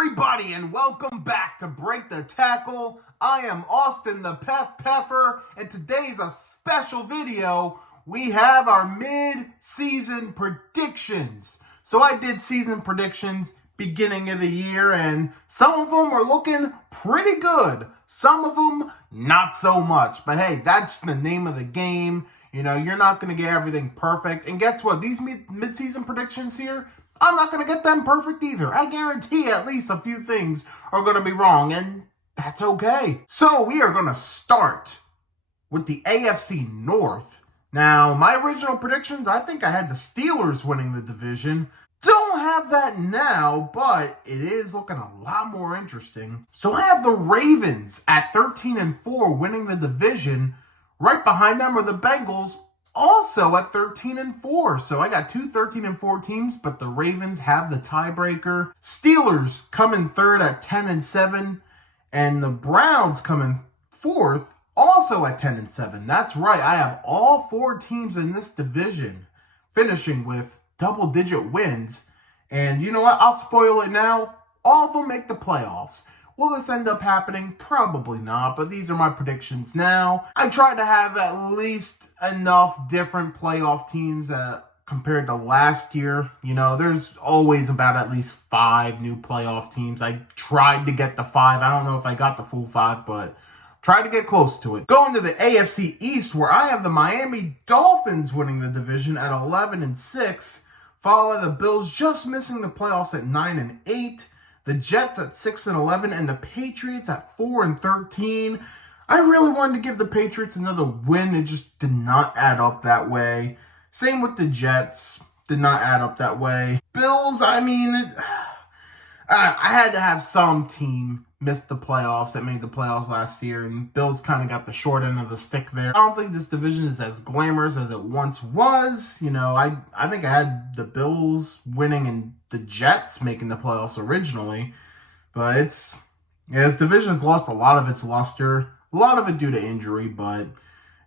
everybody, and welcome back to Break the Tackle. I am Austin the Peffer, and today's a special video. We have our mid-season predictions. So I did season predictions beginning of the year, and some of them are looking pretty good. Some of them, not so much. But hey, that's the name of the game. You know, you're not going to get everything perfect. And guess what? These mid-season predictions here, I'm not going to get them perfect either. I guarantee at least a few things are going to be wrong, and that's okay. So we are going to start with the AFC North. Now, my original predictions, I think I had the Steelers winning the division. Don't have that now, but it is looking a lot more interesting. So I have the Ravens at 13-4 winning the division. Right behind them are the Bengals, also at 13-4. So I got two 13-4 teams, but the Ravens have the tiebreaker. Steelers come in third at 10-7, and the Browns come in fourth, also at 10-7. That's right, I have all four teams in this division finishing with double-digit wins. And you know what? I'll spoil it now. All of them make the playoffs. Will this end up happening? Probably not, but these are my predictions now. I tried to have at least enough different playoff teams compared to last year. You know, there's always about at least 5 new playoff teams. I tried to get the 5. I don't know if I got the full 5, but tried to get close to it. Going to the AFC East, where I have the Miami Dolphins winning the division at 11-6, followed by the Bills just missing the playoffs at 9-8. The Jets at 6-11, and the Patriots at 4-13. I really wanted to give the Patriots another win. It just did not add up that way. Same with the Jets. Did not add up that way. Bills, I mean, I had to have some team miss the playoffs that made the playoffs last year, and Bills kind of got the short end of the stick there. I don't think this division is as glamorous as it once was. You know, I think I had the Bills winning and the Jets making the playoffs originally, but this division's lost a lot of its luster, a lot of it due to injury, but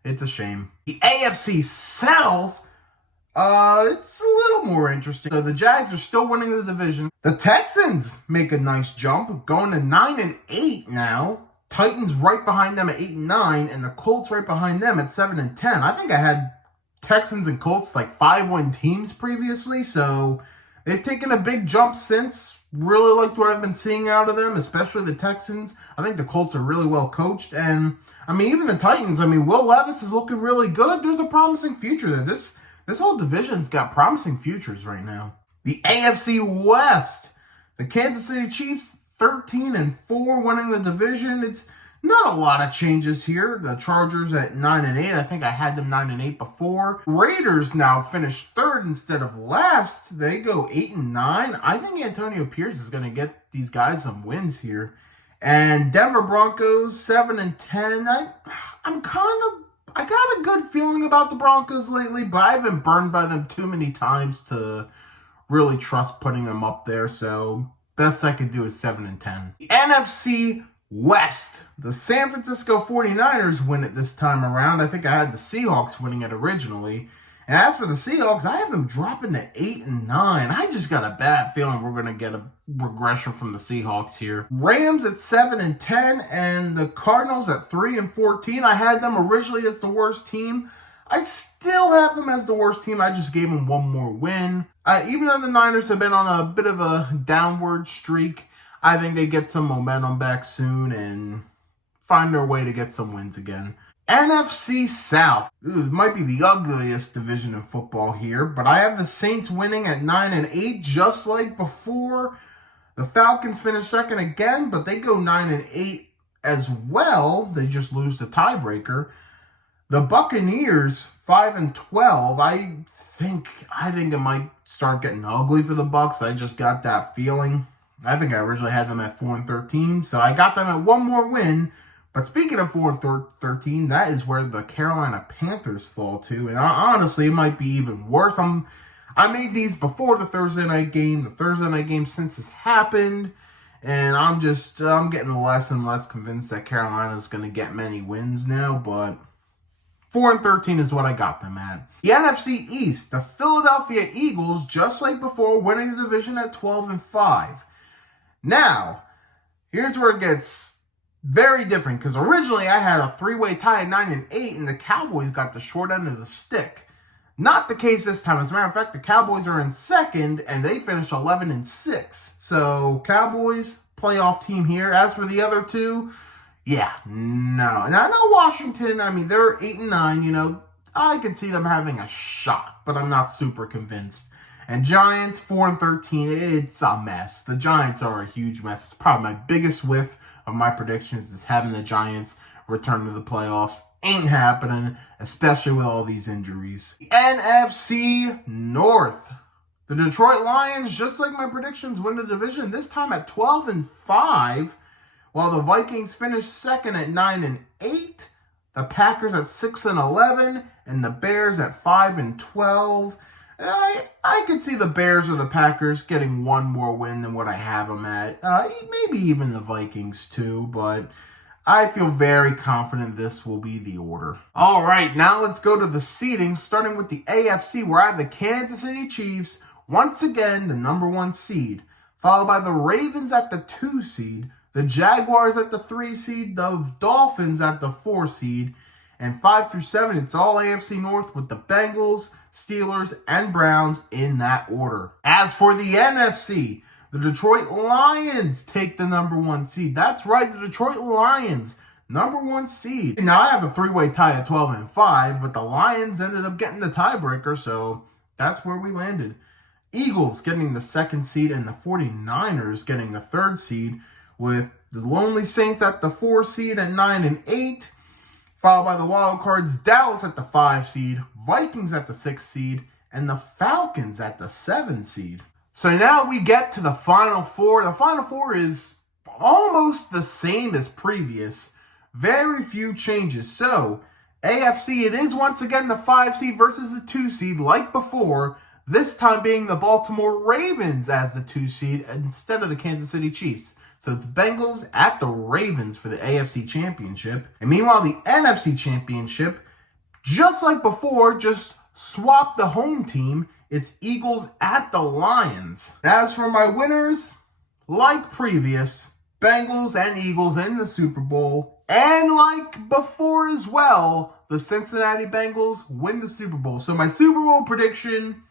it's a shame. The AFC South, it's a little more interesting. So the Jags are still winning the division. The Texans make a nice jump, going to 9-8 now. Titans right behind them at 8-9, and the Colts right behind them at 7-10. I think I had Texans and Colts like 5-win teams previously, so they've taken a big jump since. Really liked what I've been seeing out of them, especially the Texans. I think the Colts are really well coached, and I mean, even the Titans. I mean, Will Levis is looking really good. There's a promising future there. This whole division's got promising futures right now. The AFC West, the Kansas City Chiefs, 13-4 winning the division. It's not a lot of changes here. The Chargers at 9-8. I think I had them 9-8 before. Raiders now finish third instead of last. They go 8-9. I think Antonio Pierce is going to get these guys some wins here. And Denver Broncos 7-10. I got a good feeling about the Broncos lately, but I've been burned by them too many times to really trust putting them up there. So best I could do is 7-10. The NFC West. The San Francisco 49ers win it this time around. I think I had the Seahawks winning it originally. And as for the Seahawks, I have them dropping to 8-9. I just got a bad feeling we're going to get a regression from the Seahawks here. Rams at 7-10 and the Cardinals at 3-14. I had them originally as the worst team. I still have them as the worst team. I just gave them one more win. Even though the Niners have been on a bit of a downward streak, I think they get some momentum back soon and find their way to get some wins again. NFC South. Ooh, it might be the ugliest division in football here, but I have the Saints winning at 9-8, just like before. The Falcons finish second again, but they go 9-8 as well. They just lose the tiebreaker. The Buccaneers 5-12. I think it might start getting ugly for the Bucs. I just got that feeling. I think I originally had them at 4-13, so I got them at one more win. But speaking of 4-13, that is where the Carolina Panthers fall to. And honestly, it might be even worse. I made these before the Thursday night game. The Thursday night game since this happened. And I'm getting less and less convinced that Carolina's going to get many wins now. But 4-13 is what I got them at. The NFC East, the Philadelphia Eagles, just like before, winning the division at 12-5. Now, here's where it gets very different, because originally I had a three-way tie at 9-8, and the Cowboys got the short end of the stick. Not the case this time. As a matter of fact, the Cowboys are in second, and they finished 11-6. So, Cowboys, playoff team here. As for the other two, yeah, no. And I know Washington, I mean, they're 8-9, you know. I could see them having a shot, but I'm not super convinced. And Giants, 4-13, it's a mess. The Giants are a huge mess. It's probably my biggest whiff of my predictions is having the Giants return to the playoffs. Ain't happening, especially with all these injuries. NFC North. The Detroit Lions, just like my predictions, win the division, this time at 12-5, while the Vikings finish second at 9-8, the Packers at 6-11, and the Bears at 5-12. I could see the Bears or the Packers getting one more win than what I have them at. Maybe even the Vikings too, but I feel very confident this will be the order. All right, now let's go to the seeding, starting with the AFC, where I have the Kansas City Chiefs, once again the number 1 seed, followed by the Ravens at the 2 seed, the Jaguars at the 3 seed, the Dolphins at the 4 seed, and 5 through 7, it's all AFC North with the Bengals, Steelers, and Browns in that order. As for the NFC, the Detroit Lions take the number 1 seed. That's right, the Detroit Lions, number 1 seed. Now, I have a 3-way tie at 12-5, but the Lions ended up getting the tiebreaker, so that's where we landed. Eagles getting the 2nd seed, and the 49ers getting the 3rd seed, with the Lonely Saints at the 4 seed at 9-8, followed by the Wild Cards, Dallas at the 5 seed, Vikings at the 6 seed, and the Falcons at the 7 seed. So now we get to the Final Four. The Final Four is almost the same as previous. Very few changes. So, AFC, it is once again the 5 seed versus the 2 seed like before, this time being the Baltimore Ravens as the 2 seed instead of the Kansas City Chiefs. So it's Bengals at the Ravens for the AFC Championship. And meanwhile, the NFC Championship, just like before, just swap the home team. It's Eagles at the Lions. As for my winners, like previous, Bengals and Eagles in the Super Bowl. And like before as well, the Cincinnati Bengals win the Super Bowl. So my Super Bowl prediction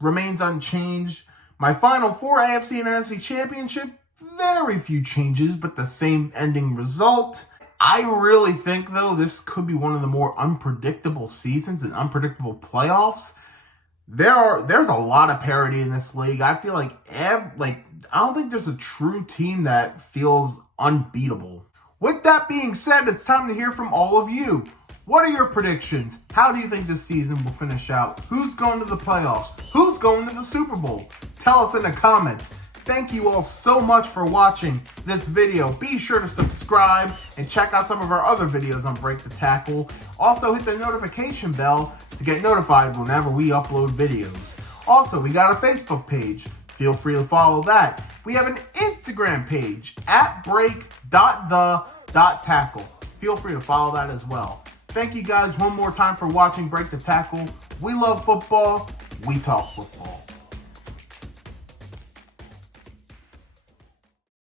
remains unchanged. My Final Four AFC and NFC Championship, very few changes, but the same ending result. I really think, though, this could be one of the more unpredictable seasons and unpredictable playoffs. There's a lot of parity in this league. I feel like I don't think there's a true team that feels unbeatable. With that being said, it's time to hear from all of you. What are your predictions? How do you think this season will finish out? Who's going to the playoffs? Who's going to the Super Bowl? Tell us in the comments. Thank you all so much for watching this video. Be sure to subscribe and check out some of our other videos on Break the Tackle. Also, hit the notification bell to get notified whenever we upload videos. Also, we got a Facebook page. Feel free to follow that. We have an Instagram page at break.the.tackle. Feel free to follow that as well. Thank you guys one more time for watching Break the Tackle. We love football. We talk football.